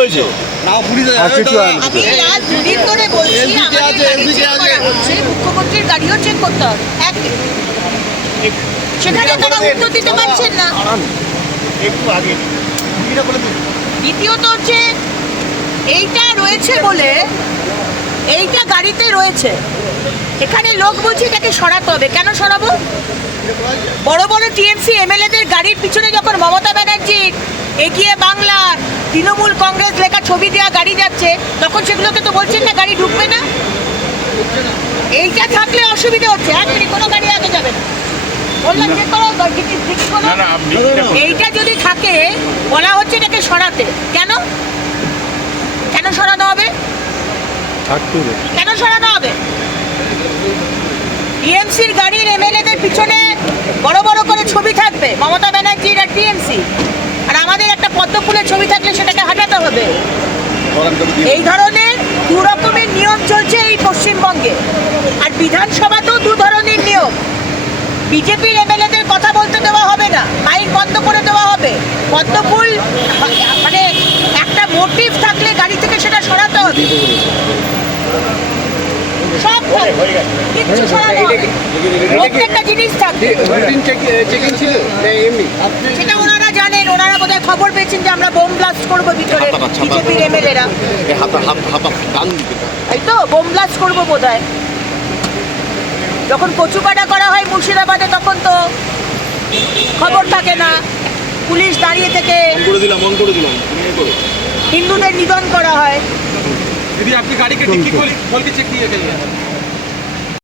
হয়েছে? আর কিছু হয় আমি আজ দুদিন বলছি আমাদের গাড়ি চেক। করা হচ্ছে মুখ্যমন্ত্রীর গাড়িও চেক করতে হবে। সেখানে তারা উত্তর দিতে পারছেন না। একটু আগে। দ্বিতীয়ত হচ্ছে এইটা রয়েছে বলে এইটা গাড়িতে রয়েছে। এখানে লোক বলছে এটাকে সরাতে হবে। কেন সরাবো? বড় বড় টিএমসি এমএলএদের গাড়ির পিছনে যখন মমতা বাংলা তৃণমূল কংগ্রেস লেখা ছবি দেওয়া গাড়ি যাচ্ছে তখন সেগুলোকে তো বলছেন না গাড়ি ঢুকবে না? এইটা থাকলে অসুবিধা হচ্ছে। এক মিনিট কোনো গাড়ি আগে যাবে না। এইটা যদি থাকে বলা হচ্ছে এটাকে সরাতে। কেন? কেন সরানো হবে? হবে। কেন সরানো হবে? টিএমসির গাড়ির এমএলএদের পিছনে বড় বড় করে ছবি থাকবে মমতা ব্যানার্জির আর টিএমসি আর আমাদের একটা পদ্ম ফুলের ছবি থাকলে সেটাকে হাঁটাতে হবে। এই ধরনের দু রকমের নিয়ম চলছে এই পশ্চিমবঙ্গে। আর বিধানসভাতেও দু ধরনের নিয়ম। বিজেপির এমএলএদের কথা বলতে দেওয়া হবে না মাইক বন্ধ করে দেওয়া হবে। পদ্মফুল মানে একটা মোটিভ থাকলে গাড়ি থেকে সেটা সরাতে হবে। সব। কিচ্ছু সরানো হবে প্রত্যেকটা জিনিস থাকবে। সেটা ওনারা খবর পেয়েছেন যে আমরা বোম ব্লাস্ট করব ভিতরে বিজেপির এমএলএরা। এই তো বোম ব্লাস্ট করব বোধ হয় যখন কচুকাটা করা হয় মুর্শিদাবাদে তখন তো খবর থাকে না। পুলিশ দাঁড়িয়ে থেকে হিন্দুদের নিধন করা হয়। দিদি আপনি গাড়িকে ডিকি খোল চেক দিয়ে গেলেন?